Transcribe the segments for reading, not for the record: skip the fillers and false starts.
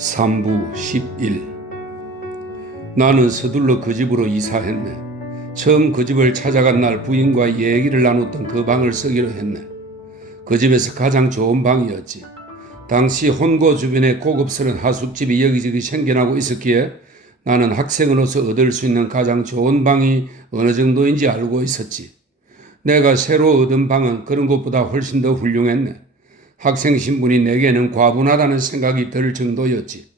3부 11. 나는 서둘러 그 집으로 이사했네. 처음 그 집을 찾아간 날 부인과 얘기를 나눴던 그 방을 쓰기로 했네. 그 집에서 가장 좋은 방이었지. 당시 혼고 주변에 고급스러운 하숙집이 여기저기 생겨나고 있었기에 나는 학생으로서 얻을 수 있는 가장 좋은 방이 어느 정도인지 알고 있었지. 내가 새로 얻은 방은 그런 것보다 훨씬 더 훌륭했네. 학생 신분이 내게는 과분하다는 생각이 들 정도였지.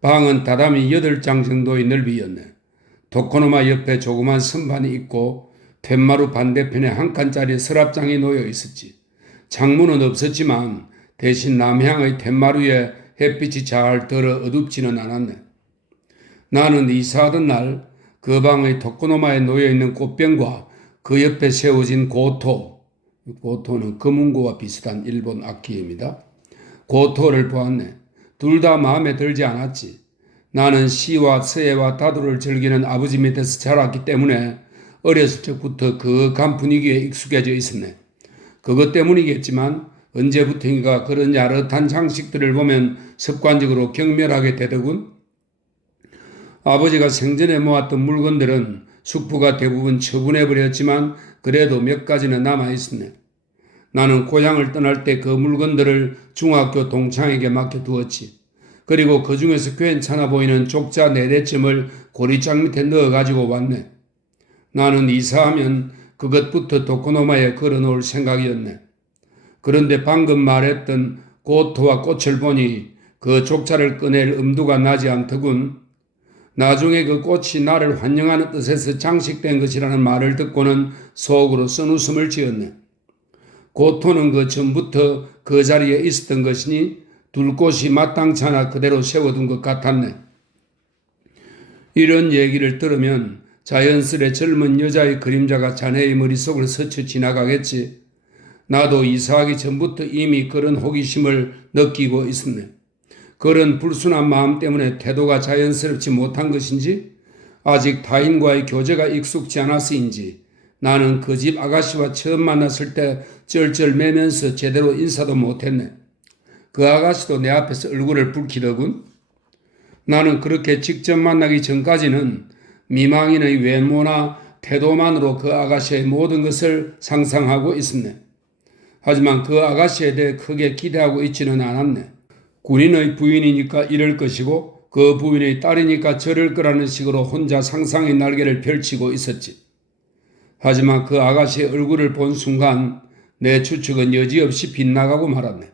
방은 다다미 8장 정도의 넓이였네. 도코노마 옆에 조그만 선반이 있고 툇마루 반대편에 한 칸짜리 서랍장이 놓여 있었지. 창문은 없었지만 대신 남향의 툇마루에 햇빛이 잘 들어 어둡지는 않았네. 나는 이사하던 날 그 방의 도코노마에 놓여 있는 꽃병과 그 옆에 세워진 고토는 금운고와 비슷한 일본 악기입니다. 고토를 보았네. 둘 다 마음에 들지 않았지. 나는 시와 서예와 다도를 즐기는 아버지 밑에서 자랐기 때문에 어렸을 적부터 그윽한 분위기에 익숙해져 있었네. 그것 때문이겠지만 언제부턴가 그런 야릇한 장식들을 보면 습관적으로 경멸하게 되더군. 아버지가 생전에 모았던 물건들은 숙부가 대부분 처분해버렸지만 그래도 몇 가지는 남아있었네. 나는 고향을 떠날 때 그 물건들을 중학교 동창에게 맡겨두었지. 그리고 그 중에서 괜찮아 보이는 족자 4대쯤을 고리장 밑에 넣어가지고 왔네. 나는 이사하면 그것부터 도코노마에 걸어놓을 생각이었네. 그런데 방금 말했던 고토와 꽃을 보니 그 족자를 꺼낼 엄두가 나지 않더군. 나중에 그 꽃이 나를 환영하는 뜻에서 장식된 것이라는 말을 듣고는 속으로 쓴웃음을 지었네. 고토는 그 전부터 그 자리에 있었던 것이니 둘 꽃이 마땅치 않아 그대로 세워둔 것 같았네. 이런 얘기를 들으면 자연스레 젊은 여자의 그림자가 자네의 머릿속을 스쳐 지나가겠지. 나도 이사하기 전부터 이미 그런 호기심을 느끼고 있었네. 그런 불순한 마음 때문에 태도가 자연스럽지 못한 것인지 아직 타인과의 교제가 익숙지 않아서인지 나는 그 집 아가씨와 처음 만났을 때 쩔쩔매면서 제대로 인사도 못했네. 그 아가씨도 내 앞에서 얼굴을 붉히더군. 나는 그렇게 직접 만나기 전까지는 미망인의 외모나 태도만으로 그 아가씨의 모든 것을 상상하고 있었네. 하지만 그 아가씨에 대해 크게 기대하고 있지는 않았네. 군인의 부인이니까 이럴 것이고 그 부인의 딸이니까 저럴 거라는 식으로 혼자 상상의 날개를 펼치고 있었지. 하지만 그 아가씨의 얼굴을 본 순간 내 추측은 여지없이 빗나가고 말았네.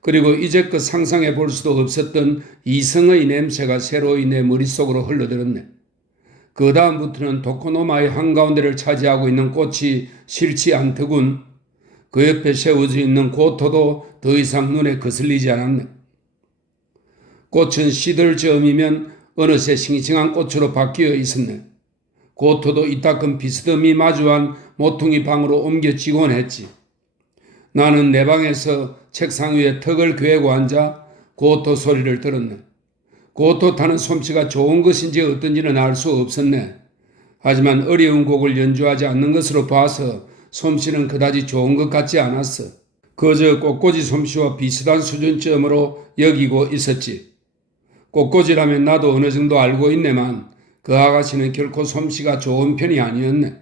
그리고 이제껏 상상해 볼 수도 없었던 이성의 냄새가 새로이 내 머릿속으로 흘러들었네. 그 다음부터는 도코노마의 한가운데를 차지하고 있는 꽃이 싫지 않더군. 그 옆에 세워져 있는 고토도 더 이상 눈에 거슬리지 않았네. 꽃은 시들즈음이면 어느새 싱싱한 꽃으로 바뀌어 있었네. 고토도 이따금 비스듬히 마주한 모퉁이 방으로 옮겨지곤 했지. 나는 내 방에서 책상 위에 턱을 괴고 앉아 고토 소리를 들었네. 고토 타는 솜씨가 좋은 것인지 어떤지는 알 수 없었네. 하지만 어려운 곡을 연주하지 않는 것으로 봐서 솜씨는 그다지 좋은 것 같지 않았어. 그저 꽃꽂이 솜씨와 비슷한 수준쯤으로 여기고 있었지. 꽃꽂이라면 나도 어느 정도 알고 있네만 그 아가씨는 결코 솜씨가 좋은 편이 아니었네.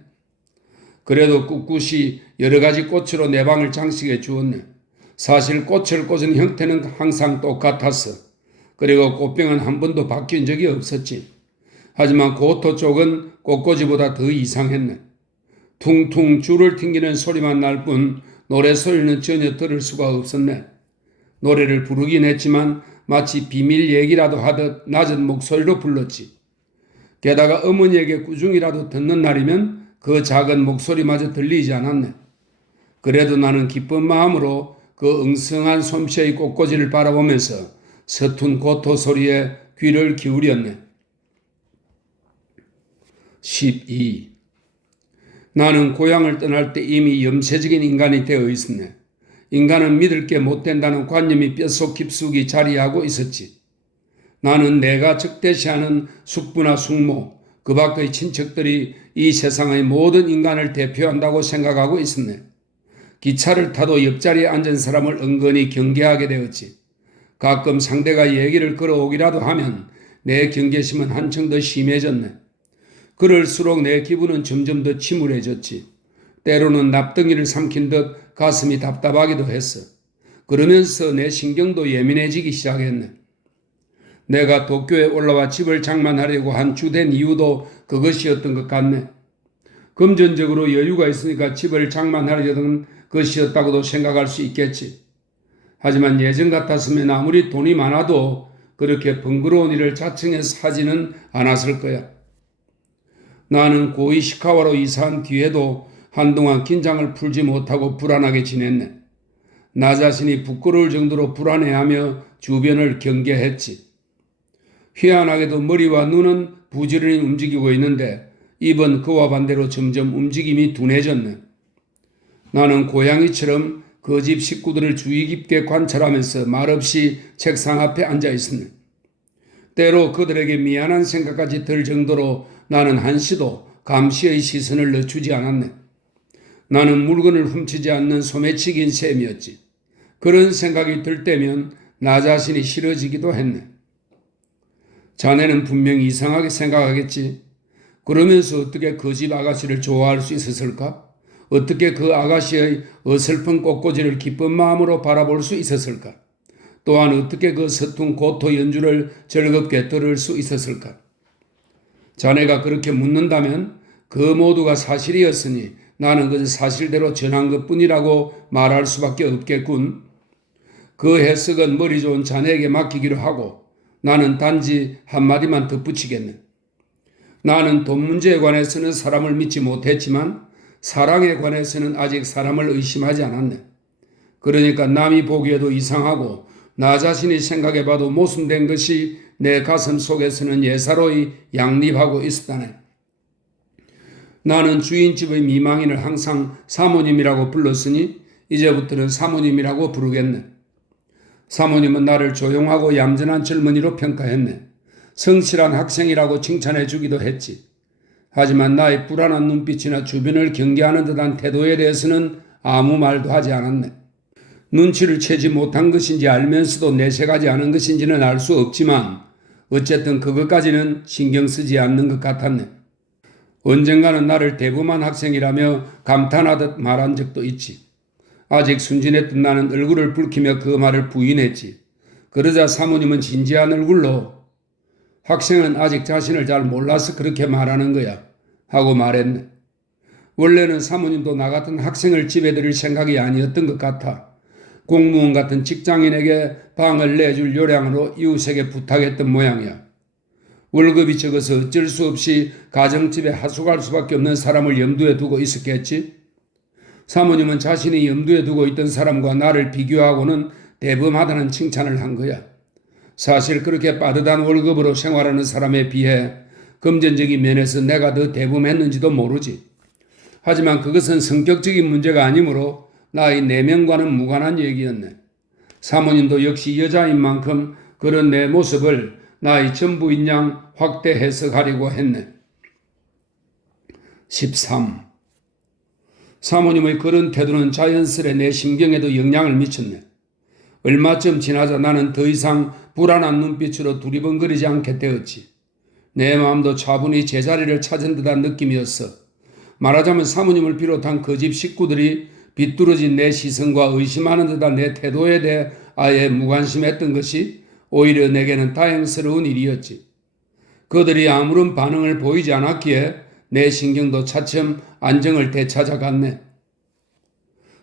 그래도 꿋꿋이 여러 가지 꽃으로 내 방을 장식해 주었네. 사실 꽃을 꽂은 형태는 항상 똑같았어. 그리고 꽃병은 한 번도 바뀐 적이 없었지. 하지만 고토 쪽은 꽃꽂이보다 더 이상했네. 퉁퉁 줄을 튕기는 소리만 날 뿐 노래 소리는 전혀 들을 수가 없었네. 노래를 부르긴 했지만 마치 비밀 얘기라도 하듯 낮은 목소리로 불렀지. 게다가 어머니에게 꾸중이라도 듣는 날이면 그 작은 목소리마저 들리지 않았네. 그래도 나는 기쁜 마음으로 그 응성한 솜씨의 꽃꽂이를 바라보면서 서툰 고토 소리에 귀를 기울였네. 12. 나는 고향을 떠날 때 이미 염세적인 인간이 되어 있었네. 인간은 믿을 게 못 된다는 관념이 뼛속 깊숙이 자리하고 있었지. 나는 내가 적대시하는 숙부나 숙모, 그 밖의 친척들이 이 세상의 모든 인간을 대표한다고 생각하고 있었네. 기차를 타도 옆자리에 앉은 사람을 은근히 경계하게 되었지. 가끔 상대가 얘기를 걸어오기라도 하면 내 경계심은 한층 더 심해졌네. 그럴수록 내 기분은 점점 더 침울해졌지. 때로는 납덩이를 삼킨 듯 가슴이 답답하기도 했어. 그러면서 내 신경도 예민해지기 시작했네. 내가 도쿄에 올라와 집을 장만하려고 한 주된 이유도 그것이었던 것 같네. 금전적으로 여유가 있으니까 집을 장만하려던 것이었다고도 생각할 수 있겠지. 하지만 예전 같았으면 아무리 돈이 많아도 그렇게 번거로운 일을 자청해서 하지는 않았을 거야. 나는 고이 시카와로 이사한 뒤에도 한동안 긴장을 풀지 못하고 불안하게 지냈네. 나 자신이 부끄러울 정도로 불안해하며 주변을 경계했지. 희한하게도 머리와 눈은 부지런히 움직이고 있는데 입은 그와 반대로 점점 움직임이 둔해졌네. 나는 고양이처럼 그 집 식구들을 주의 깊게 관찰하면서 말없이 책상 앞에 앉아 있었네. 때로 그들에게 미안한 생각까지 들 정도로 나는 한시도 감시의 시선을 늦추지 않았네. 나는 물건을 훔치지 않는 소매치기인 셈이었지. 그런 생각이 들 때면 나 자신이 싫어지기도 했네. 자네는 분명히 이상하게 생각하겠지. 그러면서 어떻게 그 집 아가씨를 좋아할 수 있었을까? 어떻게 그 아가씨의 어설픈 꽃꽂이를 기쁜 마음으로 바라볼 수 있었을까? 또한 어떻게 그 서툰 고토 연주를 즐겁게 들을 수 있었을까? 자네가 그렇게 묻는다면 그 모두가 사실이었으니 나는 그 사실대로 전한 것뿐이라고 말할 수밖에 없겠군. 그 해석은 머리 좋은 자네에게 맡기기로 하고 나는 단지 한마디만 덧붙이겠네. 나는 돈 문제에 관해서는 사람을 믿지 못했지만 사랑에 관해서는 아직 사람을 의심하지 않았네. 그러니까 남이 보기에도 이상하고 나 자신이 생각해봐도 모순된 것이 내 가슴 속에서는 예사로이 양립하고 있었다네. 나는 주인집의 미망인을 항상 사모님이라고 불렀으니 이제부터는 사모님이라고 부르겠네. 사모님은 나를 조용하고 얌전한 젊은이로 평가했네. 성실한 학생이라고 칭찬해 주기도 했지. 하지만 나의 불안한 눈빛이나 주변을 경계하는 듯한 태도에 대해서는 아무 말도 하지 않았네. 눈치를 채지 못한 것인지 알면서도 내색하지 않은 것인지는 알 수 없지만 어쨌든 그것까지는 신경 쓰지 않는 것 같았네. 언젠가는 나를 대범한 학생이라며 감탄하듯 말한 적도 있지. 아직 순진했던 나는 얼굴을 붉히며 그 말을 부인했지. 그러자 사모님은 진지한 얼굴로 학생은 아직 자신을 잘 몰라서 그렇게 말하는 거야 하고 말했네. 원래는 사모님도 나 같은 학생을 집에 들일 생각이 아니었던 것 같아. 공무원 같은 직장인에게 방을 내줄 요량으로 이웃에게 부탁했던 모양이야. 월급이 적어서 어쩔 수 없이 가정집에 하숙할 수밖에 없는 사람을 염두에 두고 있었겠지. 사모님은 자신이 염두에 두고 있던 사람과 나를 비교하고는 대범하다는 칭찬을 한 거야. 사실 그렇게 빠듯한 월급으로 생활하는 사람에 비해 금전적인 면에서 내가 더 대범했는지도 모르지. 하지만 그것은 성격적인 문제가 아니므로 나의 내면과는 무관한 얘기였네. 사모님도 역시 여자인 만큼 그런 내 모습을 나의 전부인 양 확대 해석하려고 했네. 13. 사모님의 그런 태도는 자연스레 내 심경에도 영향을 미쳤네. 얼마쯤 지나자 나는 더 이상 불안한 눈빛으로 두리번거리지 않게 되었지. 내 마음도 차분히 제자리를 찾은 듯한 느낌이었어. 말하자면 사모님을 비롯한 그 집 식구들이 비뚤어진 내 시선과 의심하는 듯한 내 태도에 대해 아예 무관심했던 것이 오히려 내게는 다행스러운 일이었지. 그들이 아무런 반응을 보이지 않았기에 내 신경도 차츰 안정을 되찾아갔네.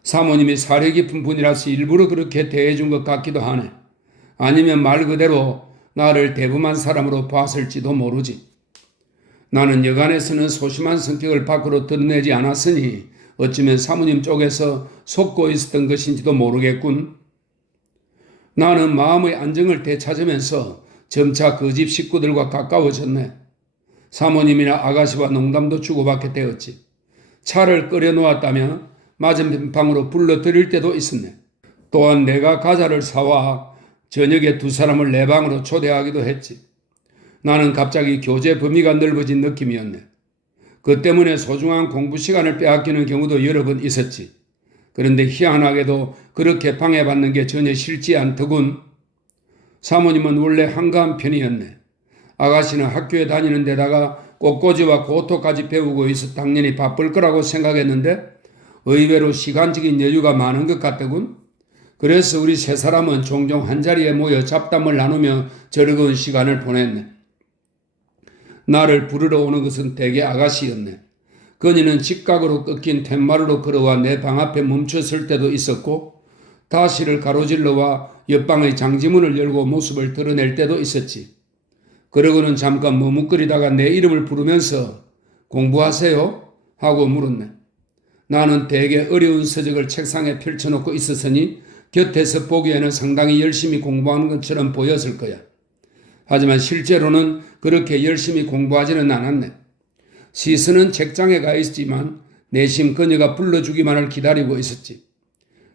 사모님이 사려 깊은 분이라서 일부러 그렇게 대해준 것 같기도 하네. 아니면 말 그대로 나를 대범한 사람으로 봤을지도 모르지. 나는 여간에서는 소심한 성격을 밖으로 드러내지 않았으니 어쩌면 사모님 쪽에서 속고 있었던 것인지도 모르겠군. 나는 마음의 안정을 되찾으면서 점차 그 집 식구들과 가까워졌네. 사모님이나 아가씨와 농담도 주고받게 되었지. 차를 끓여놓았다면 맞은편 방으로 불러들일 때도 있었네. 또한 내가 과자를 사와 저녁에 두 사람을 내 방으로 초대하기도 했지. 나는 갑자기 교제 범위가 넓어진 느낌이었네. 그 때문에 소중한 공부 시간을 빼앗기는 경우도 여러 번 있었지. 그런데 희한하게도 그렇게 방해받는 게 전혀 싫지 않더군. 사모님은 원래 한가한 편이었네. 아가씨는 학교에 다니는 데다가 꽃꽂이와 고토까지 배우고 있어 당연히 바쁠 거라고 생각했는데 의외로 시간적인 여유가 많은 것 같더군. 그래서 우리 세 사람은 종종 한자리에 모여 잡담을 나누며 즐거운 시간을 보냈네. 나를 부르러 오는 것은 대개 아가씨였네. 그녀는 직각으로 꺾인 툇마루로 걸어와 내 방 앞에 멈춰설 때도 있었고 다시를 가로질러와 옆방의 장지문을 열고 모습을 드러낼 때도 있었지. 그러고는 잠깐 머뭇거리다가 내 이름을 부르면서 공부하세요? 하고 물었네. 나는 대개 어려운 서적을 책상에 펼쳐놓고 있었으니 곁에서 보기에는 상당히 열심히 공부하는 것처럼 보였을 거야. 하지만 실제로는 그렇게 열심히 공부하지는 않았네. 시선은 책장에 가 있지만 내심 그녀가 불러주기만을 기다리고 있었지.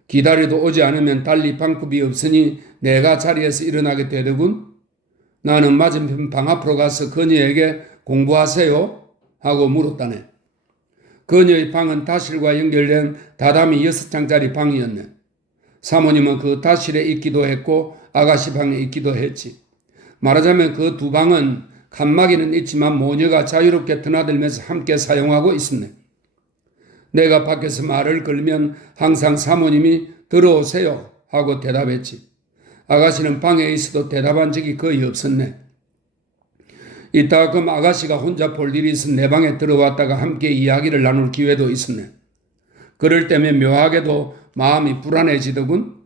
기다려도 오지 않으면 달리 방법이 없으니 내가 자리에서 일어나게 되더군. 나는 맞은편 방 앞으로 가서 그녀에게 공부하세요? 하고 물었다네. 그녀의 방은 다실과 연결된 다다미 6장짜리 방이었네. 사모님은 그 다실에 있기도 했고 아가씨 방에 있기도 했지. 말하자면 그 두 방은 칸막이는 있지만 모녀가 자유롭게 드나들면서 함께 사용하고 있었네. 내가 밖에서 말을 걸면 항상 사모님이 들어오세요 하고 대답했지. 아가씨는 방에 있어도 대답한 적이 거의 없었네. 이따금 아가씨가 혼자 볼 일이 있어 내 방에 들어왔다가 함께 이야기를 나눌 기회도 있었네. 그럴 때면 묘하게도 마음이 불안해지더군.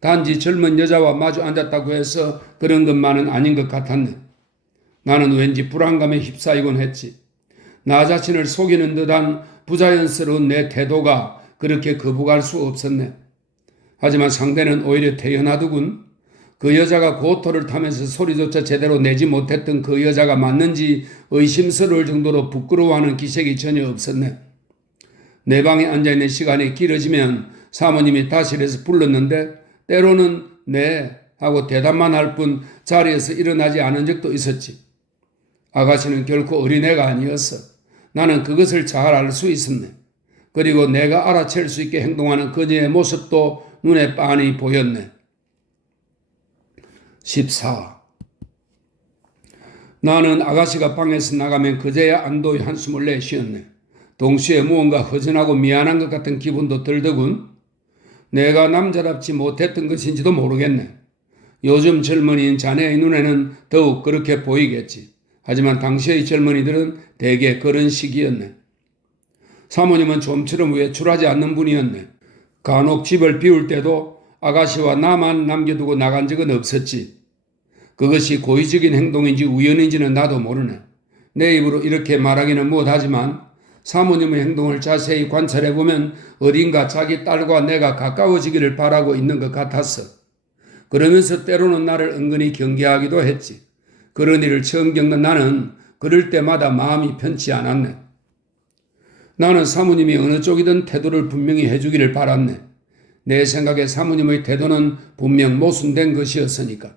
단지 젊은 여자와 마주 앉았다고 해서 그런 것만은 아닌 것 같았네. 나는 왠지 불안감에 휩싸이곤 했지. 나 자신을 속이는 듯한 부자연스러운 내 태도가 그렇게 거부할 수 없었네. 하지만 상대는 오히려 태연하더군. 그 여자가 고토를 타면서 소리조차 제대로 내지 못했던 그 여자가 맞는지 의심스러울 정도로 부끄러워하는 기색이 전혀 없었네. 내 방에 앉아있는 시간이 길어지면 사모님이 다실에서 불렀는데 때로는 네 하고 대답만 할 뿐 자리에서 일어나지 않은 적도 있었지. 아가씨는 결코 어린애가 아니었어. 나는 그것을 잘 알 수 있었네. 그리고 내가 알아챌 수 있게 행동하는 그녀의 모습도 눈에 빤히 보였네. 14. 나는 아가씨가 방에서 나가면 그제야 안도의 한숨을 내쉬었네. 동시에 무언가 허전하고 미안한 것 같은 기분도 들더군. 내가 남자답지 못했던 것인지도 모르겠네. 요즘 젊은이인 자네의 눈에는 더욱 그렇게 보이겠지. 하지만 당시의 젊은이들은 대개 그런 식이었네. 사모님은 좀처럼 외출하지 않는 분이었네. 간혹 집을 비울 때도 아가씨와 나만 남겨두고 나간 적은 없었지. 그것이 고의적인 행동인지 우연인지는 나도 모르네. 내 입으로 이렇게 말하기는 못하지만 사모님의 행동을 자세히 관찰해보면 어딘가 자기 딸과 내가 가까워지기를 바라고 있는 것 같았어. 그러면서 때로는 나를 은근히 경계하기도 했지. 그런 일을 처음 겪는 나는 그럴 때마다 마음이 편치 않았네. 나는 사모님이 어느 쪽이든 태도를 분명히 해주기를 바랐네. 내 생각에 사모님의 태도는 분명 모순된 것이었으니까.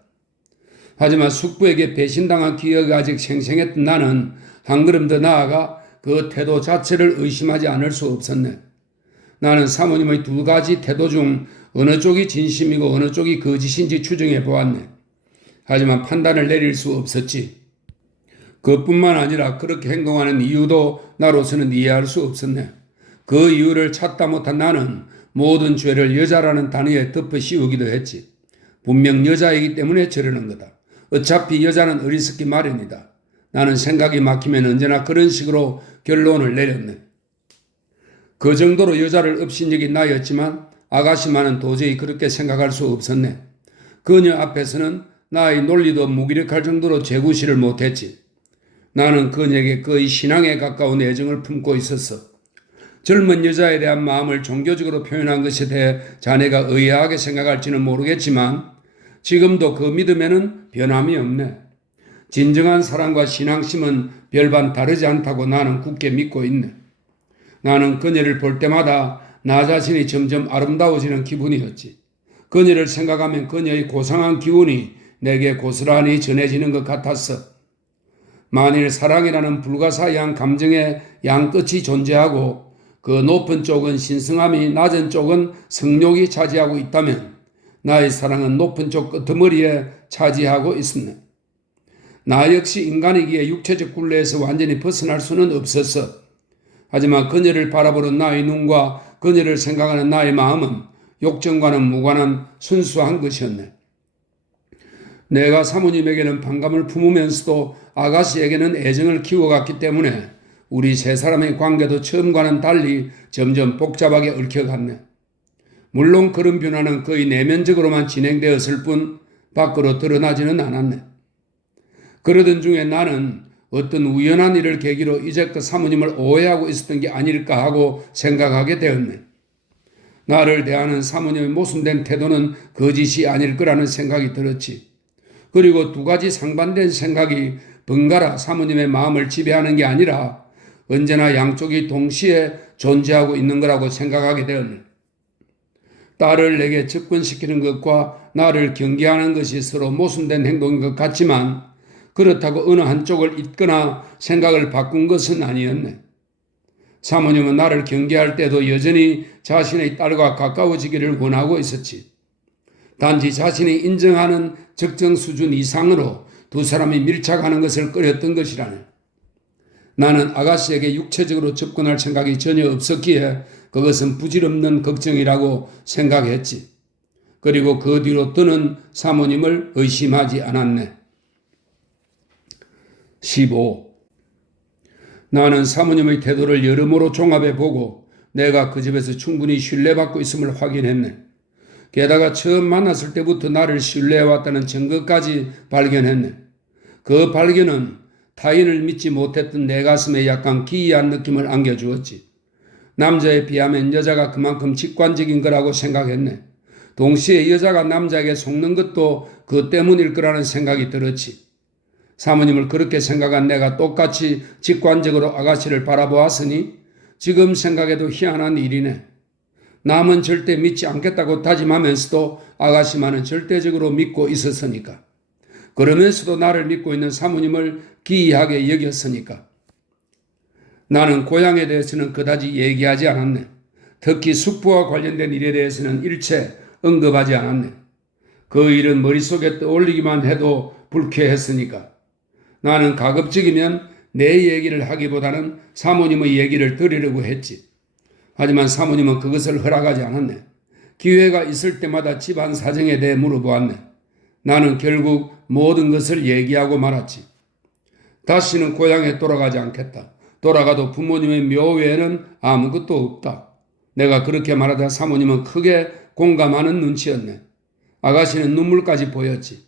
하지만 숙부에게 배신당한 기억이 아직 생생했던 나는 한 걸음 더 나아가 그 태도 자체를 의심하지 않을 수 없었네. 나는 사모님의 두 가지 태도 중 어느 쪽이 진심이고 어느 쪽이 거짓인지 추정해 보았네. 하지만 판단을 내릴 수 없었지. 그뿐만 아니라 그렇게 행동하는 이유도 나로서는 이해할 수 없었네. 그 이유를 찾다 못한 나는 모든 죄를 여자라는 단어에 덮어 씌우기도 했지. 분명 여자이기 때문에 저러는 거다. 어차피 여자는 어리석기 마련이다. 나는 생각이 막히면 언제나 그런 식으로 결론을 내렸네. 그 정도로 여자를 업신여긴 나였지만 아가씨만은 도저히 그렇게 생각할 수 없었네. 그녀 앞에서는 나의 논리도 무기력할 정도로 재구시를 못했지. 나는 그녀에게 거의 신앙에 가까운 애정을 품고 있었어. 젊은 여자에 대한 마음을 종교적으로 표현한 것에 대해 자네가 의아하게 생각할지는 모르겠지만 지금도 그 믿음에는 변함이 없네. 진정한 사랑과 신앙심은 별반 다르지 않다고 나는 굳게 믿고 있네. 나는 그녀를 볼 때마다 나 자신이 점점 아름다워지는 기분이었지. 그녀를 생각하면 그녀의 고상한 기운이 내게 고스란히 전해지는 것 같았어. 만일 사랑이라는 불가사의한 감정의 양끝이 존재하고 그 높은 쪽은 신성함이 낮은 쪽은 성욕이 차지하고 있다면 나의 사랑은 높은 쪽 끄트머리에 차지하고 있었네. 나 역시 인간이기에 육체적 굴레에서 완전히 벗어날 수는 없었어. 하지만 그녀를 바라보는 나의 눈과 그녀를 생각하는 나의 마음은 욕정과는 무관한 순수한 것이었네. 내가 사모님에게는 반감을 품으면서도 아가씨에게는 애정을 키워갔기 때문에 우리 세 사람의 관계도 처음과는 달리 점점 복잡하게 얽혀갔네. 물론 그런 변화는 거의 내면적으로만 진행되었을 뿐 밖으로 드러나지는 않았네. 그러던 중에 나는 어떤 우연한 일을 계기로 이제껏 사모님을 오해하고 있었던 게 아닐까 하고 생각하게 되었네. 나를 대하는 사모님의 모순된 태도는 거짓이 아닐 거라는 생각이 들었지. 그리고 두 가지 상반된 생각이 번갈아 사모님의 마음을 지배하는 게 아니라 언제나 양쪽이 동시에 존재하고 있는 거라고 생각하게 되었네. 딸을 내게 접근시키는 것과 나를 경계하는 것이 서로 모순된 행동인 것 같지만 그렇다고 어느 한쪽을 잇거나 생각을 바꾼 것은 아니었네. 사모님은 나를 경계할 때도 여전히 자신의 딸과 가까워지기를 원하고 있었지. 단지 자신이 인정하는 적정 수준 이상으로 두 사람이 밀착하는 것을 꺼렸던 것이라네. 나는 아가씨에게 육체적으로 접근할 생각이 전혀 없었기에 그것은 부질없는 걱정이라고 생각했지. 그리고 그 뒤로 더는 사모님을 의심하지 않았네. 15. 나는 사모님의 태도를 여러모로 종합해 보고 내가 그 집에서 충분히 신뢰받고 있음을 확인했네. 게다가 처음 만났을 때부터 나를 신뢰해왔다는 증거까지 발견했네. 그 발견은 타인을 믿지 못했던 내 가슴에 약간 기이한 느낌을 안겨주었지. 남자에 비하면 여자가 그만큼 직관적인 거라고 생각했네. 동시에 여자가 남자에게 속는 것도 그 때문일 거라는 생각이 들었지. 사모님을 그렇게 생각한 내가 똑같이 직관적으로 아가씨를 바라보았으니 지금 생각해도 희한한 일이네. 남은 절대 믿지 않겠다고 다짐하면서도 아가씨만은 절대적으로 믿고 있었으니까. 그러면서도 나를 믿고 있는 사모님을 기이하게 여겼으니까. 나는 고향에 대해서는 그다지 얘기하지 않았네. 특히 숙부와 관련된 일에 대해서는 일체 언급하지 않았네. 그 일은 머릿속에 떠올리기만 해도 불쾌했으니까. 나는 가급적이면 내 얘기를 하기보다는 사모님의 얘기를 들으려고 했지. 하지만 사모님은 그것을 허락하지 않았네. 기회가 있을 때마다 집안 사정에 대해 물어보았네. 나는 결국 모든 것을 얘기하고 말았지. 다시는 고향에 돌아가지 않겠다. 돌아가도 부모님의 묘 외에는 아무것도 없다. 내가 그렇게 말하자 사모님은 크게 공감하는 눈치였네. 아가씨는 눈물까지 보였지.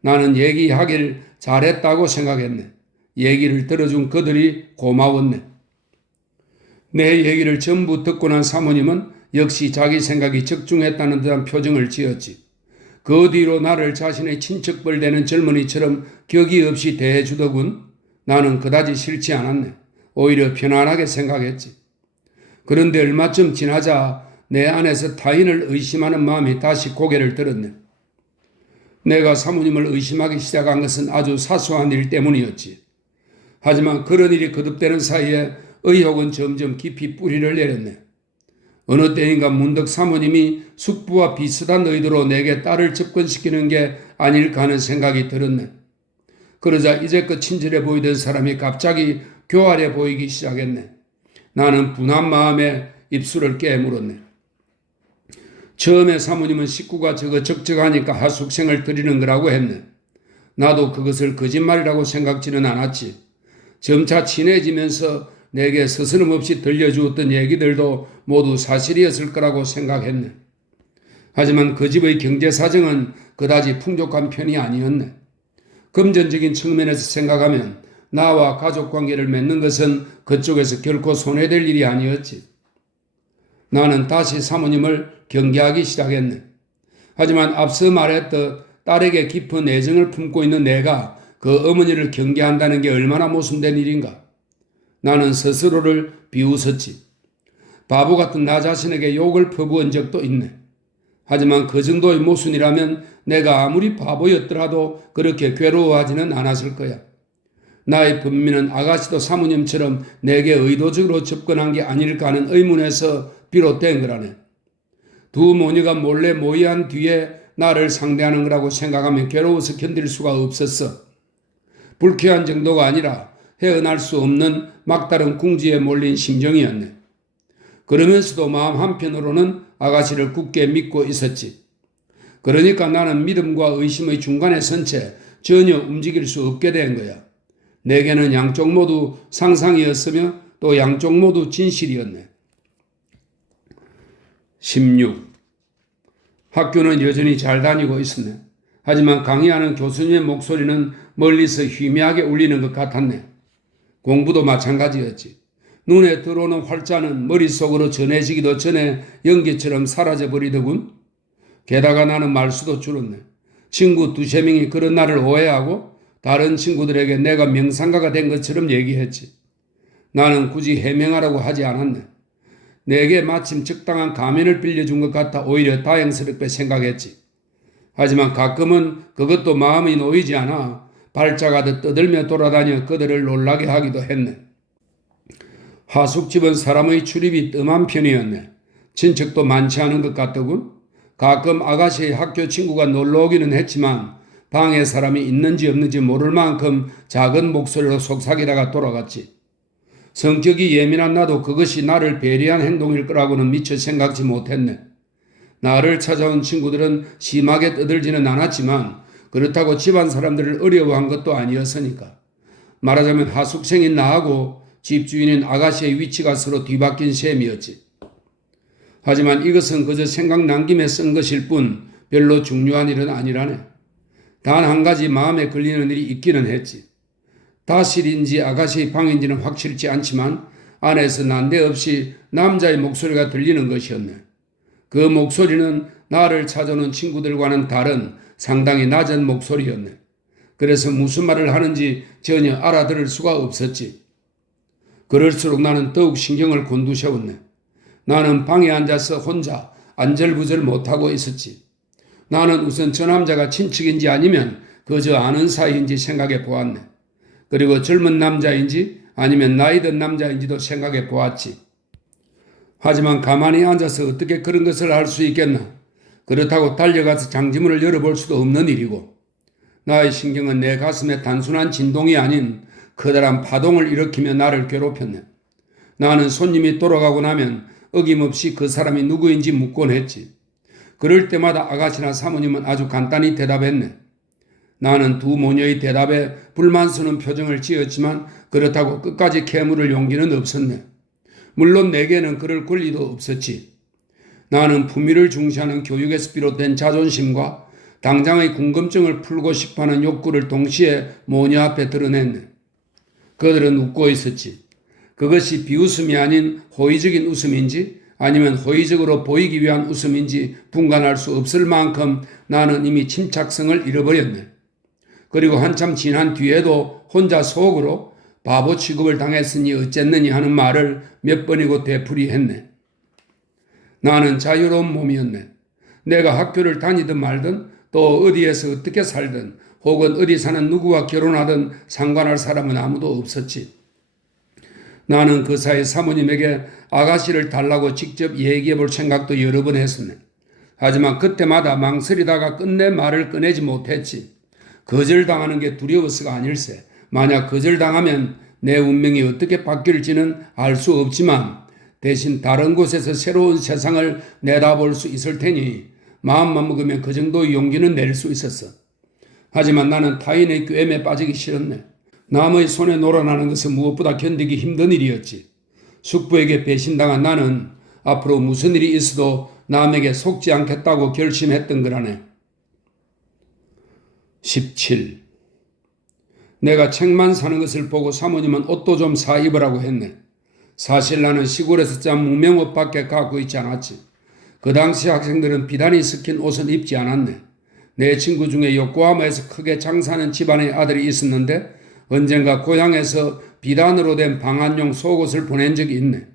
나는 얘기하길 잘했다고 생각했네. 얘기를 들어준 그들이 고마웠네. 내 얘기를 전부 듣고 난 사모님은 역시 자기 생각이 적중했다는 듯한 표정을 지었지. 그 뒤로 나를 자신의 친척벌 되는 젊은이처럼 격이 없이 대해주더군. 나는 그다지 싫지 않았네. 오히려 편안하게 생각했지. 그런데 얼마쯤 지나자 내 안에서 타인을 의심하는 마음이 다시 고개를 들었네. 내가 사모님을 의심하기 시작한 것은 아주 사소한 일 때문이었지. 하지만 그런 일이 거듭되는 사이에 의혹은 점점 깊이 뿌리를 내렸네. 어느 때인가 문득 사모님이 숙부와 비슷한 의도로 내게 딸을 접근시키는 게 아닐까 하는 생각이 들었네. 그러자 이제껏 친절해 보이던 사람이 갑자기 교활해 보이기 시작했네. 나는 분한 마음에 입술을 깨물었네. 처음에 사모님은 식구가 적적하니까 하숙생을 드리는 거라고 했네. 나도 그것을 거짓말이라고 생각지는 않았지. 점차 친해지면서 내게 스스럼없이 들려주었던 얘기들도 모두 사실이었을 거라고 생각했네. 하지만 그 집의 경제 사정은 그다지 풍족한 편이 아니었네. 금전적인 측면에서 생각하면 나와 가족관계를 맺는 것은 그쪽에서 결코 손해될 일이 아니었지. 나는 다시 사모님을 경계하기 시작했네. 하지만 앞서 말했듯 딸에게 깊은 애정을 품고 있는 내가 그 어머니를 경계한다는 게 얼마나 모순된 일인가. 나는 스스로를 비웃었지. 바보 같은 나 자신에게 욕을 퍼부은 적도 있네. 하지만 그 정도의 모순이라면 내가 아무리 바보였더라도 그렇게 괴로워하지는 않았을 거야. 나의 분민은 아가씨도 사모님처럼 내게 의도적으로 접근한 게 아닐까 하는 의문에서 비롯된 거라네. 두 모녀가 몰래 모의한 뒤에 나를 상대하는 거라고 생각하면 괴로워서 견딜 수가 없었어. 불쾌한 정도가 아니라 헤어날 수 없는 막다른 궁지에 몰린 심정이었네. 그러면서도 마음 한편으로는 아가씨를 굳게 믿고 있었지. 그러니까 나는 믿음과 의심의 중간에 선 채 전혀 움직일 수 없게 된 거야. 내게는 양쪽 모두 상상이었으며 또 양쪽 모두 진실이었네. 16. 학교는 여전히 잘 다니고 있었네. 하지만 강의하는 교수님의 목소리는 멀리서 희미하게 울리는 것 같았네. 공부도 마찬가지였지. 눈에 들어오는 활자는 머릿속으로 전해지기도 전에 연기처럼 사라져버리더군. 게다가 나는 말수도 줄었네. 친구 두세 명이 그런 나를 오해하고 다른 친구들에게 내가 명상가가 된 것처럼 얘기했지. 나는 굳이 해명하라고 하지 않았네. 내게 마침 적당한 가면을 빌려준 것 같아 오히려 다행스럽게 생각했지. 하지만 가끔은 그것도 마음이 놓이지 않아 발작하듯 떠들며 돌아다녀 그들을 놀라게 하기도 했네. 하숙집은 사람의 출입이 뜸한 편이었네. 친척도 많지 않은 것 같더군. 가끔 아가씨의 학교 친구가 놀러 오기는 했지만 방에 사람이 있는지 없는지 모를 만큼 작은 목소리로 속삭이다가 돌아갔지. 성격이 예민한 나도 그것이 나를 배려한 행동일 거라고는 미처 생각지 못했네. 나를 찾아온 친구들은 심하게 떠들지는 않았지만 그렇다고 집안 사람들을 어려워한 것도 아니었으니까. 말하자면 하숙생인 나하고 집주인인 아가씨의 위치가 서로 뒤바뀐 셈이었지. 하지만 이것은 그저 생각난 김에 쓴 것일 뿐 별로 중요한 일은 아니라네. 단 한 가지 마음에 걸리는 일이 있기는 했지. 다실인지 아가씨의 방인지는 확실치 않지만 안에서 난데없이 남자의 목소리가 들리는 것이었네. 그 목소리는 나를 찾아오는 친구들과는 다른 상당히 낮은 목소리였네. 그래서 무슨 말을 하는지 전혀 알아들을 수가 없었지. 그럴수록 나는 더욱 신경을 곤두세웠네. 나는 방에 앉아서 혼자 안절부절 못하고 있었지. 나는 우선 저 남자가 친척인지 아니면 그저 아는 사이인지 생각해 보았네. 그리고 젊은 남자인지 아니면 나이 든 남자인지도 생각해 보았지. 하지만 가만히 앉아서 어떻게 그런 것을 알 수 있겠나. 그렇다고 달려가서 장지문을 열어볼 수도 없는 일이고 나의 신경은 내 가슴에 단순한 진동이 아닌 커다란 파동을 일으키며 나를 괴롭혔네. 나는 손님이 돌아가고 나면 어김없이 그 사람이 누구인지 묻곤 했지. 그럴 때마다 아가씨나 사모님은 아주 간단히 대답했네. 나는 두 모녀의 대답에 불만스러운 표정을 지었지만 그렇다고 끝까지 캐물을 용기는 없었네. 물론 내게는 그럴 권리도 없었지. 나는 품위를 중시하는 교육에서 비롯된 자존심과 당장의 궁금증을 풀고 싶어하는 욕구를 동시에 모녀 앞에 드러냈네. 그들은 웃고 있었지. 그것이 비웃음이 아닌 호의적인 웃음인지 아니면 호의적으로 보이기 위한 웃음인지 분간할 수 없을 만큼 나는 이미 침착성을 잃어버렸네. 그리고 한참 지난 뒤에도 혼자 속으로 바보 취급을 당했으니 어쨌느니 하는 말을 몇 번이고 되풀이했네. 나는 자유로운 몸이었네. 내가 학교를 다니든 말든 또 어디에서 어떻게 살든 혹은 어디 사는 누구와 결혼하든 상관할 사람은 아무도 없었지. 나는 그 사이 사모님에게 아가씨를 달라고 직접 얘기해 볼 생각도 여러 번 했었네. 하지만 그때마다 망설이다가 끝내 말을 꺼내지 못했지. 거절당하는 게 두려워서가 아닐세. 만약 거절당하면 내 운명이 어떻게 바뀔지는 알 수 없지만 대신 다른 곳에서 새로운 세상을 내다볼 수 있을 테니 마음만 먹으면 그 정도의 용기는 낼 수 있었어. 하지만 나는 타인의 꾀임에 빠지기 싫었네. 남의 손에 놀아나는 것은 무엇보다 견디기 힘든 일이었지. 숙부에게 배신당한 나는 앞으로 무슨 일이 있어도 남에게 속지 않겠다고 결심했던 거라네. 17. 내가 책만 사는 것을 보고 사모님은 옷도 좀 사 입으라고 했네. 사실 나는 시골에서 짠 무명옷밖에 갖고 있지 않았지. 그 당시 학생들은 비단이 섞인 옷은 입지 않았네. 내 친구 중에 요코하마에서 크게 장사하는 집안의 아들이 있었는데 언젠가 고향에서 비단으로 된 방한용 속옷을 보낸 적이 있네.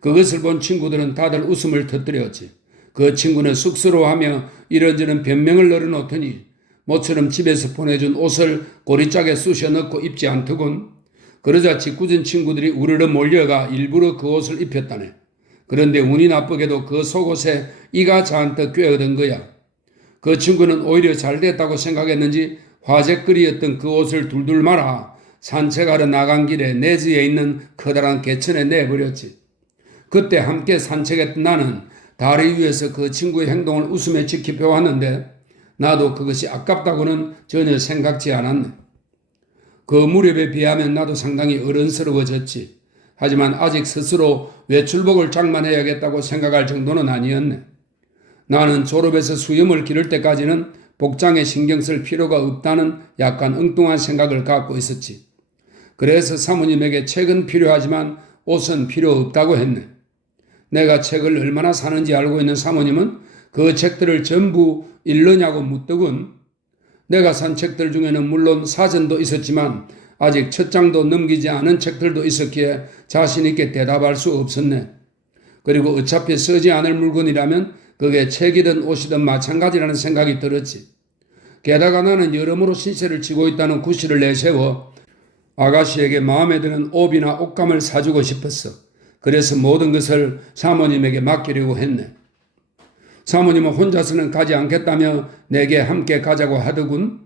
그것을 본 친구들은 다들 웃음을 터뜨렸지. 그 친구는 쑥스러워하며 이런저런 변명을 늘어놓더니 모처럼 집에서 보내준 옷을 고리짝에 쑤셔 넣고 입지 않더군. 그러자 짓궂은 친구들이 우르르 몰려가 일부러 그 옷을 입혔다네. 그런데 운이 나쁘게도 그 속옷에 이가 잔뜩 꿰어든 거야. 그 친구는 오히려 잘 됐다고 생각했는지 화제거리였던 그 옷을 둘둘 말아 산책하러 나간 길에 내지에 있는 커다란 개천에 내버렸지. 그때 함께 산책했던 나는 다리 위에서 그 친구의 행동을 웃으며 지켜보았는데 나도 그것이 아깝다고는 전혀 생각지 않았네. 그 무렵에 비하면 나도 상당히 어른스러워졌지. 하지만 아직 스스로 외출복을 장만해야겠다고 생각할 정도는 아니었네. 나는 졸업해서 수염을 기를 때까지는 복장에 신경 쓸 필요가 없다는 약간 엉뚱한 생각을 갖고 있었지. 그래서 사모님에게 책은 필요하지만 옷은 필요 없다고 했네. 내가 책을 얼마나 사는지 알고 있는 사모님은 그 책들을 전부 읽느냐고 묻더군. 내가 산 책들 중에는 물론 사전도 있었지만 아직 첫 장도 넘기지 않은 책들도 있었기에 자신 있게 대답할 수 없었네. 그리고 어차피 쓰지 않을 물건이라면 그게 책이든 옷이든 마찬가지라는 생각이 들었지. 게다가 나는 여러모로 신세를 지고 있다는 구실을 내세워 아가씨에게 마음에 드는 옷이나 옷감을 사주고 싶었어. 그래서 모든 것을 사모님에게 맡기려고 했네. 사모님은 혼자서는 가지 않겠다며 내게 함께 가자고 하더군.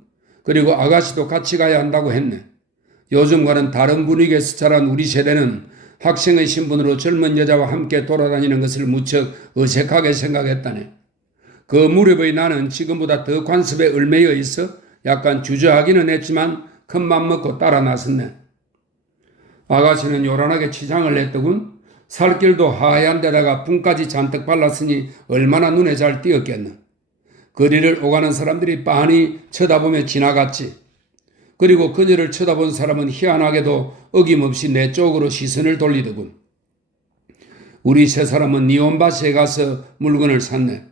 그리고 아가씨도 같이 가야 한다고 했네. 요즘과는 다른 분위기에서 자란 우리 세대는 학생의 신분으로 젊은 여자와 함께 돌아다니는 것을 무척 어색하게 생각했다네. 그 무렵의 나는 지금보다 더 관습에 얽매여 있어 약간 주저하기는 했지만 큰 맘 먹고 따라 나섰네. 아가씨는 요란하게 치장을 했더군. 살길도 하얀 데다가 붕까지 잔뜩 발랐으니 얼마나 눈에 잘 띄었겠나. 거리를 오가는 사람들이 빤히 쳐다보며 지나갔지. 그리고 그녀를 쳐다본 사람은 희한하게도 어김없이 내 쪽으로 시선을 돌리더군. 우리 세 사람은 니온바시에 가서 물건을 샀네.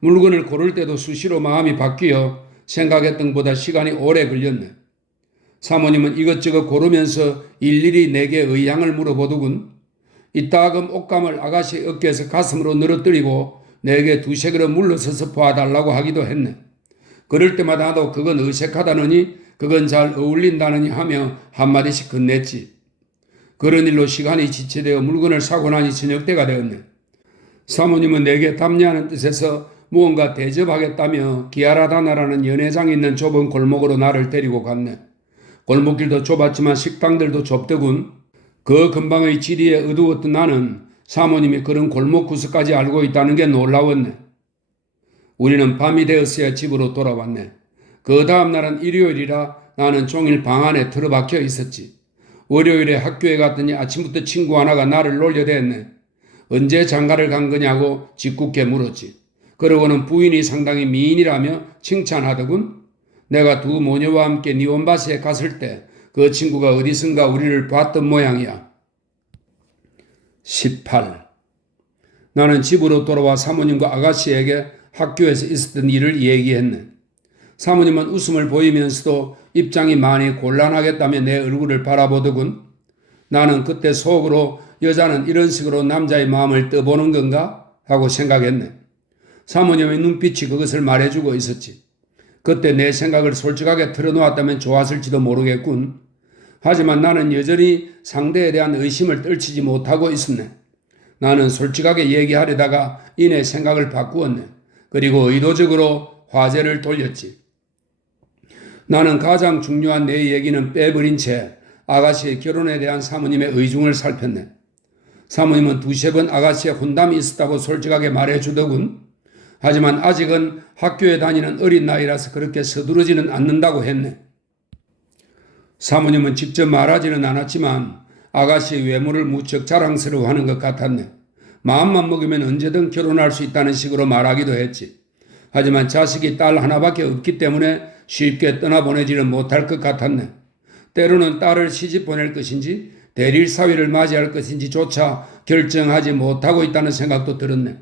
물건을 고를 때도 수시로 마음이 바뀌어 생각했던 것보다 시간이 오래 걸렸네. 사모님은 이것저것 고르면서 일일이 내게 의향을 물어보더군. 이따금 옷감을 아가씨 어깨에서 가슴으로 늘어뜨리고 내게 두세 그릇 물러서서 봐달라고 하기도 했네. 그럴 때마다 나도 그건 어색하다느니 그건 잘 어울린다느니 하며 한마디씩 건넸지. 그런 일로 시간이 지체되어 물건을 사고 나니 저녁때가 되었네. 사모님은 내게 답례하는 뜻에서 무언가 대접하겠다며 기아라다나라는 연회장이 있는 좁은 골목으로 나를 데리고 갔네. 골목길도 좁았지만 식당들도 좁더군. 그 근방의 지리에 어두웠던 나는 사모님이 그런 골목 구석까지 알고 있다는 게 놀라웠네. 우리는 밤이 되었어야 집으로 돌아왔네. 그 다음 날은 일요일이라 나는 종일 방 안에 틀어박혀 있었지. 월요일에 학교에 갔더니 아침부터 친구 하나가 나를 놀려댔네. 언제 장가를 간 거냐고 짓궂게 물었지. 그러고는 부인이 상당히 미인이라며 칭찬하더군. 내가 두 모녀와 함께 니온바시에 갔을 때 그 친구가 어디선가 우리를 봤던 모양이야. 18. 나는 집으로 돌아와 사모님과 아가씨에게 학교에서 있었던 일을 얘기했네. 사모님은 웃음을 보이면서도 입장이 많이 곤란하겠다며 내 얼굴을 바라보더군. 나는 그때 속으로 여자는 이런 식으로 남자의 마음을 떠보는 건가 하고 생각했네. 사모님의 눈빛이 그것을 말해주고 있었지. 그때 내 생각을 솔직하게 털어놓았다면 좋았을지도 모르겠군. 하지만 나는 여전히 상대에 대한 의심을 떨치지 못하고 있었네. 나는 솔직하게 얘기하려다가 이내 생각을 바꾸었네. 그리고 의도적으로 화제를 돌렸지. 나는 가장 중요한 내 얘기는 빼버린 채 아가씨의 결혼에 대한 사모님의 의중을 살폈네. 사모님은 두세 번 아가씨의 혼담이 있었다고 솔직하게 말해주더군. 하지만 아직은 학교에 다니는 어린 나이라서 그렇게 서두르지는 않는다고 했네. 사모님은 직접 말하지는 않았지만 아가씨의 외모를 무척 자랑스러워하는 것 같았네. 마음만 먹으면 언제든 결혼할 수 있다는 식으로 말하기도 했지. 하지만 자식이 딸 하나밖에 없기 때문에 쉽게 떠나보내지는 못할 것 같았네. 때로는 딸을 시집 보낼 것인지 대릴 사위를 맞이할 것인지조차 결정하지 못하고 있다는 생각도 들었네.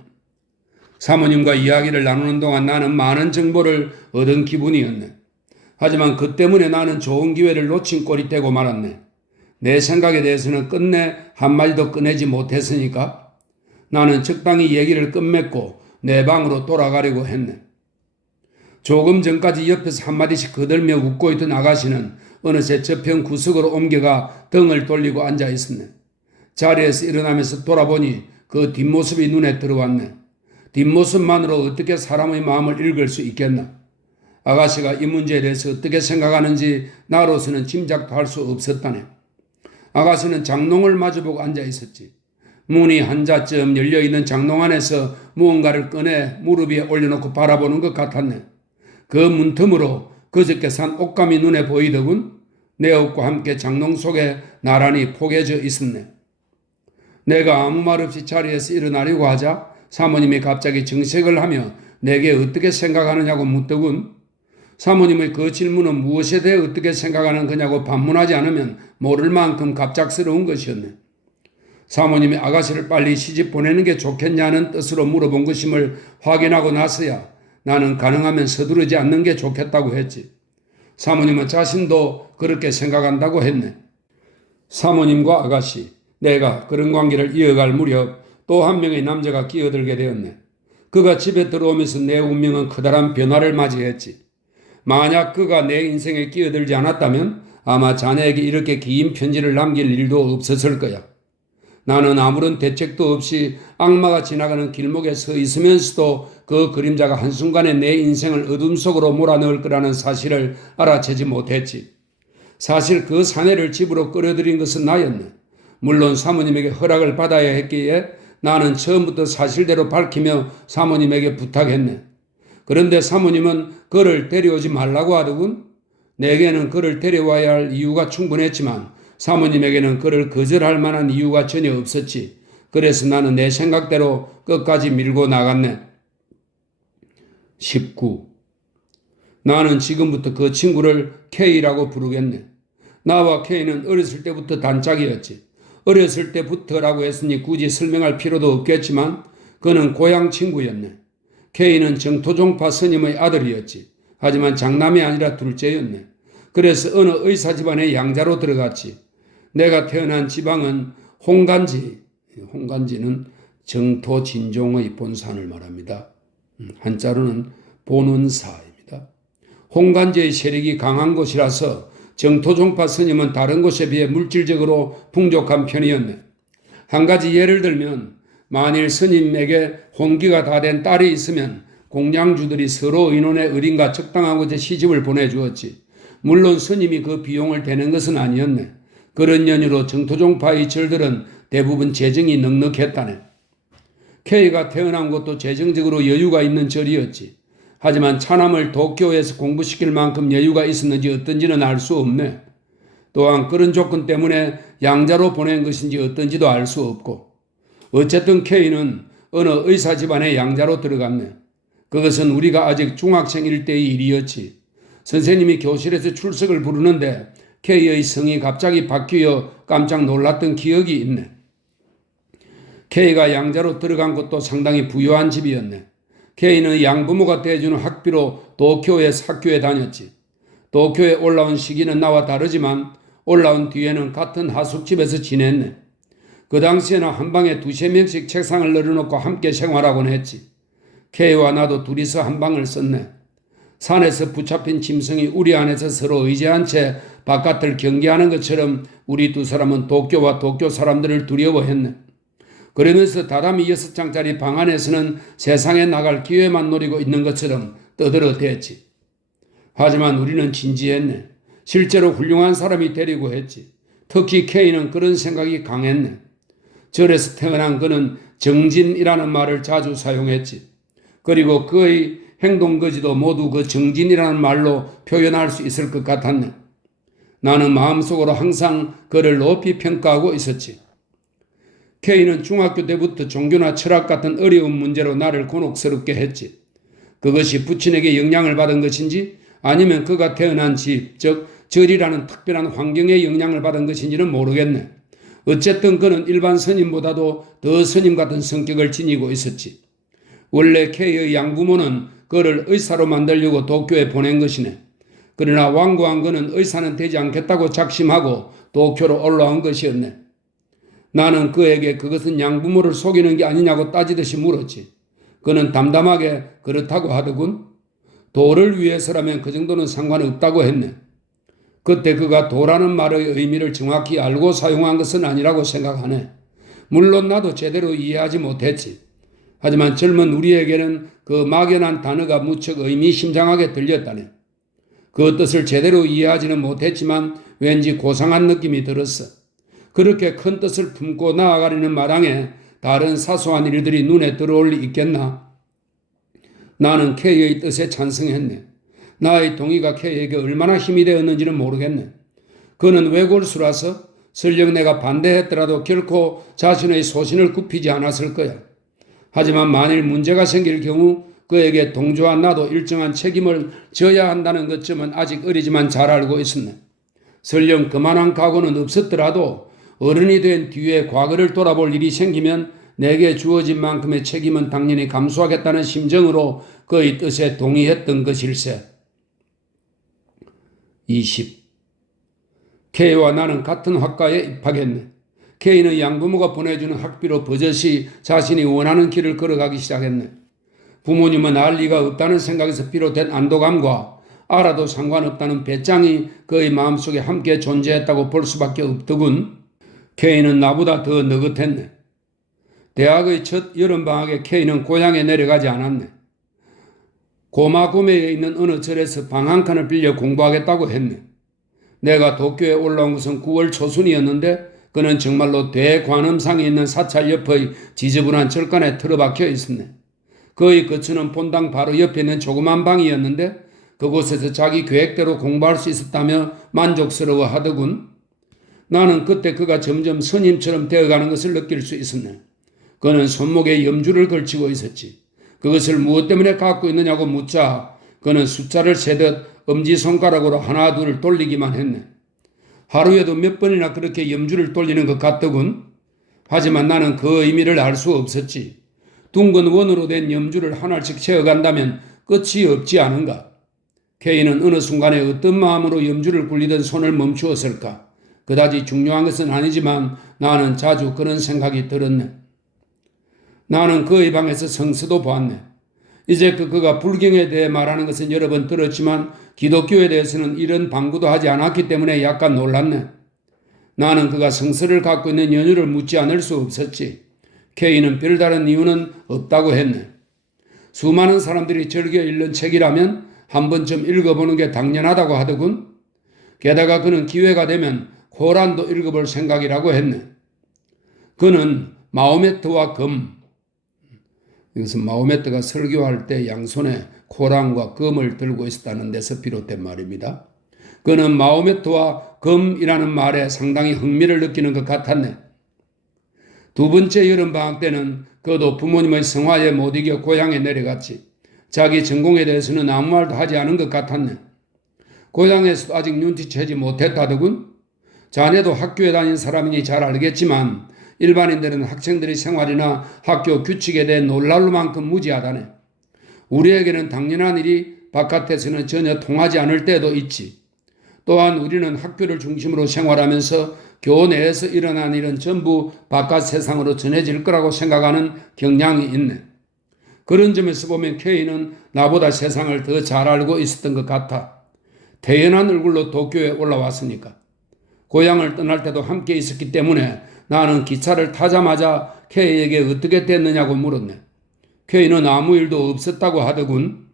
사모님과 이야기를 나누는 동안 나는 많은 정보를 얻은 기분이었네. 하지만 그 때문에 나는 좋은 기회를 놓친 꼴이 되고 말았네. 내 생각에 대해서는 끝내 한마디도 꺼내지 못했으니까 나는 적당히 얘기를 끝맺고 내 방으로 돌아가려고 했네. 조금 전까지 옆에서 한마디씩 거들며 웃고 있던 아가씨는 어느새 저편 구석으로 옮겨가 등을 돌리고 앉아 있었네. 자리에서 일어나면서 돌아보니 그 뒷모습이 눈에 들어왔네. 뒷모습만으로 어떻게 사람의 마음을 읽을 수 있겠나? 아가씨가 이 문제에 대해서 어떻게 생각하는지 나로서는 짐작도 할 수 없었다네. 아가씨는 장롱을 마주보고 앉아 있었지. 문이 한자쯤 열려있는 장롱 안에서 무언가를 꺼내 무릎 위에 올려놓고 바라보는 것 같았네. 그 문틈으로 그저께 산 옷감이 눈에 보이더군. 내 옷과 함께 장롱 속에 나란히 포개져 있었네. 내가 아무 말 없이 자리에서 일어나려고 하자 사모님이 갑자기 정색을 하며 내게 어떻게 생각하느냐고 묻더군. 사모님의 그 질문은 무엇에 대해 어떻게 생각하는 거냐고 반문하지 않으면 모를 만큼 갑작스러운 것이었네. 사모님이 아가씨를 빨리 시집 보내는 게 좋겠냐는 뜻으로 물어본 것임을 확인하고 나서야 나는 가능하면 서두르지 않는 게 좋겠다고 했지. 사모님은 자신도 그렇게 생각한다고 했네. 사모님과 아가씨, 내가 그런 관계를 이어갈 무렵 또 한 명의 남자가 끼어들게 되었네. 그가 집에 들어오면서 내 운명은 커다란 변화를 맞이했지. 만약 그가 내 인생에 끼어들지 않았다면 아마 자네에게 이렇게 긴 편지를 남길 일도 없었을 거야. 나는 아무런 대책도 없이 악마가 지나가는 길목에 서 있으면서도 그 그림자가 한순간에 내 인생을 어둠 속으로 몰아넣을 거라는 사실을 알아채지 못했지. 사실 그 사내를 집으로 끌어들인 것은 나였네. 물론 사모님에게 허락을 받아야 했기에 나는 처음부터 사실대로 밝히며 사모님에게 부탁했네. 그런데 사모님은 그를 데려오지 말라고 하더군. 내게는 그를 데려와야 할 이유가 충분했지만 사모님에게는 그를 거절할 만한 이유가 전혀 없었지. 그래서 나는 내 생각대로 끝까지 밀고 나갔네. 19. 나는 지금부터 그 친구를 K라고 부르겠네. 나와 K는 어렸을 때부터 단짝이었지. 어렸을 때부터라고 했으니 굳이 설명할 필요도 없겠지만 그는 고향 친구였네. K는 정토종파 스님의 아들이었지. 하지만 장남이 아니라 둘째였네. 그래서 어느 의사 집안의 양자로 들어갔지. 내가 태어난 지방은 홍간지, 홍간지는 정토진종의 본산을 말합니다. 한자로는 본은사입니다. 홍간지의 세력이 강한 곳이라서 정토종파 스님은 다른 곳에 비해 물질적으로 풍족한 편이었네. 한 가지 예를 들면 만일 스님에게 혼기가 다 된 딸이 있으면 공양주들이 서로 의논해 어딘가 적당한 곳에 시집을 보내주었지. 물론 스님이 그 비용을 대는 것은 아니었네. 그런 연유로 정토종파의 절들은 대부분 재정이 넉넉했다네. K가 태어난 곳도 재정적으로 여유가 있는 절이었지. 하지만 차남을 도쿄에서 공부시킬 만큼 여유가 있었는지 어떤지는 알 수 없네. 또한 그런 조건 때문에 양자로 보낸 것인지 어떤지도 알 수 없고. 어쨌든 K는 어느 의사 집안의 양자로 들어갔네. 그것은 우리가 아직 중학생일 때의 일이었지. 선생님이 교실에서 출석을 부르는데 K의 성이 갑자기 바뀌어 깜짝 놀랐던 기억이 있네. K가 양자로 들어간 것도 상당히 부유한 집이었네. K는 양부모가 대주는 학비로 도쿄의 학교에 다녔지. 도쿄에 올라온 시기는 나와 다르지만 올라온 뒤에는 같은 하숙집에서 지냈네. 그 당시에는 한 방에 2~3명씩 책상을 널어놓고 함께 생활하곤 했지. K와 나도 둘이서 한 방을 썼네. 산에서 붙잡힌 짐승이 우리 안에서 서로 의지한 채 바깥을 경계하는 것처럼 우리 두 사람은 도쿄와 도쿄 사람들을 두려워했네. 그러면서 다다미 6장짜리 방 안에서는 세상에 나갈 기회만 노리고 있는 것처럼 떠들어댔지. 하지만 우리는 진지했네. 실제로 훌륭한 사람이 되려고 했지. 특히 K는 그런 생각이 강했네. 절에서 태어난 그는 정진이라는 말을 자주 사용했지. 그리고 그의 행동거지도 모두 그 정진이라는 말로 표현할 수 있을 것 같았네. 나는 마음속으로 항상 그를 높이 평가하고 있었지. K는 중학교 때부터 종교나 철학 같은 어려운 문제로 나를 곤혹스럽게 했지. 그것이 부친에게 영향을 받은 것인지 아니면 그가 태어난 집, 즉 절이라는 특별한 환경에 영향을 받은 것인지는 모르겠네. 어쨌든 그는 일반 스님보다도 더 스님 같은 성격을 지니고 있었지. 원래 K의 양부모는 그를 의사로 만들려고 도쿄에 보낸 것이네. 그러나 완고한 그는 의사는 되지 않겠다고 작심하고 도쿄로 올라온 것이었네. 나는 그에게 그것은 양부모를 속이는 게 아니냐고 따지듯이 물었지. 그는 담담하게 그렇다고 하더군. 도를 위해서라면 그 정도는 상관없다고 했네. 그때 그가 도라는 말의 의미를 정확히 알고 사용한 것은 아니라고 생각하네. 물론 나도 제대로 이해하지 못했지. 하지만 젊은 우리에게는 그 막연한 단어가 무척 의미심장하게 들렸다네. 그 뜻을 제대로 이해하지는 못했지만 왠지 고상한 느낌이 들었어. 그렇게 큰 뜻을 품고 나아가려는 마당에 다른 사소한 일들이 눈에 들어올 리 있겠나? 나는 K의 뜻에 찬성했네. 나의 동의가 K에게 얼마나 힘이 되었는지는 모르겠네. 그는 외골수라서 설령 내가 반대했더라도 결코 자신의 소신을 굽히지 않았을 거야. 하지만 만일 문제가 생길 경우 그에게 동조한 나도 일정한 책임을 져야 한다는 것쯤은 아직 어리지만 잘 알고 있었네. 설령 그만한 각오는 없었더라도 어른이 된 뒤에 과거를 돌아볼 일이 생기면 내게 주어진 만큼의 책임은 당연히 감수하겠다는 심정으로 그의 뜻에 동의했던 것일세. 20. K와 나는 같은 학과에 입학했네. K는 양부모가 보내주는 학비로 버젓이 자신이 원하는 길을 걸어가기 시작했네. 부모님은 알 리가 없다는 생각에서 비롯된 안도감과 알아도 상관없다는 배짱이 그의 마음속에 함께 존재했다고 볼 수밖에 없더군. K는 나보다 더 느긋했네. 대학의 첫 여름방학에 K는 고향에 내려가지 않았네. 고마고매에 있는 어느 절에서 방 한 칸을 빌려 공부하겠다고 했네. 내가 도쿄에 올라온 것은 9월 초순이었는데 그는 정말로 대관음상에 있는 사찰 옆의 지저분한 절간에 틀어박혀 있었네. 그의 거처는 본당 바로 옆에 있는 조그만 방이었는데 그곳에서 자기 계획대로 공부할 수 있었다며 만족스러워 하더군. 나는 그때 그가 점점 스님처럼 되어가는 것을 느낄 수 있었네. 그는 손목에 염주를 걸치고 있었지. 그것을 무엇 때문에 갖고 있느냐고 묻자 그는 숫자를 세듯 엄지손가락으로 하나 둘 돌리기만 했네. 하루에도 몇 번이나 그렇게 염주를 돌리는 것 같더군. 하지만 나는 그 의미를 알 수 없었지. 둥근 원으로 된 염주를 하나씩 채워간다면 끝이 없지 않은가. K는 어느 순간에 어떤 마음으로 염주를 굴리던 손을 멈추었을까. 그다지 중요한 것은 아니지만 나는 자주 그런 생각이 들었네. 나는 그의 방에서 성서도 보았네. 이제 그가 불경에 대해 말하는 것은 여러 번 들었지만 기독교에 대해서는 이런 방구도 하지 않았기 때문에 약간 놀랐네. 나는 그가 성서를 갖고 있는 연유를 묻지 않을 수 없었지. K는 별다른 이유는 없다고 했네. 수많은 사람들이 즐겨 읽는 책이라면 한 번쯤 읽어보는 게 당연하다고 하더군. 게다가 그는 기회가 되면 코란도 읽어볼 생각이라고 했네. 그는 마호메트와 금, 이것은 마호메트가 설교할 때 양손에 코란과 금을 들고 있었다는 데서 비롯된 말입니다. 그는 마호메트와 금이라는 말에 상당히 흥미를 느끼는 것 같았네. 두 번째 여름방학 때는 그도 부모님의 성화에 못 이겨 고향에 내려갔지. 자기 전공에 대해서는 아무 말도 하지 않은 것 같았네. 고향에서도 아직 눈치채지 못했다더군. 자네도 학교에 다닌 사람이니 잘 알겠지만 일반인들은 학생들의 생활이나 학교 규칙에 대해 놀랄 만큼 무지하다네. 우리에게는 당연한 일이 바깥에서는 전혀 통하지 않을 때도 있지. 또한 우리는 학교를 중심으로 생활하면서 교내에서 일어난 일은 전부 바깥 세상으로 전해질 거라고 생각하는 경향이 있네. 그런 점에서 보면 K는 나보다 세상을 더 잘 알고 있었던 것 같아. 태연한 얼굴로 도쿄에 올라왔으니까. 고향을 떠날 때도 함께 있었기 때문에 나는 기차를 타자마자 K에게 어떻게 됐느냐고 물었네. K는 아무 일도 없었다고 하더군.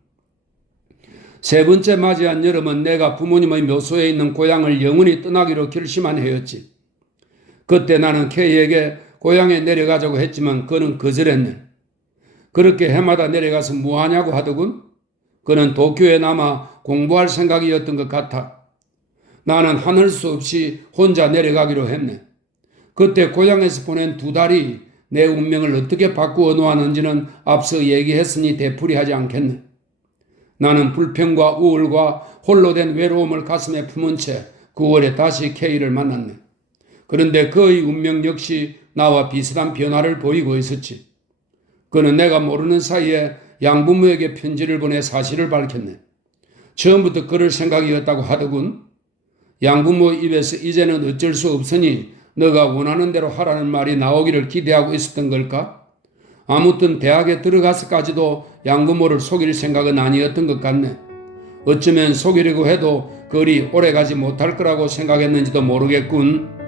세 번째 맞이한 여름은 내가 부모님의 묘소에 있는 고향을 영원히 떠나기로 결심한 해였지. 그때 나는 K에게 고향에 내려가자고 했지만 그는 거절했네. 그렇게 해마다 내려가서 뭐하냐고 하더군. 그는 도쿄에 남아 공부할 생각이었던 것 같아. 나는 하늘 수 없이 혼자 내려가기로 했네. 그때 고향에서 보낸 2달이 내 운명을 어떻게 바꾸어 놓았는지는 앞서 얘기했으니 되풀이하지 않겠네. 나는 불평과 우울과 홀로 된 외로움을 가슴에 품은 채 9월에 다시 K를 만났네. 그런데 그의 운명 역시 나와 비슷한 변화를 보이고 있었지. 그는 내가 모르는 사이에 양부모에게 편지를 보내 사실을 밝혔네. 처음부터 그럴 생각이었다고 하더군. 양부모 입에서 이제는 어쩔 수 없으니 너가 원하는 대로 하라는 말이 나오기를 기대하고 있었던 걸까? 아무튼 대학에 들어가서까지도 양부모를 속일 생각은 아니었던 것 같네. 어쩌면 속이려고 해도 그리 오래가지 못할 거라고 생각했는지도 모르겠군.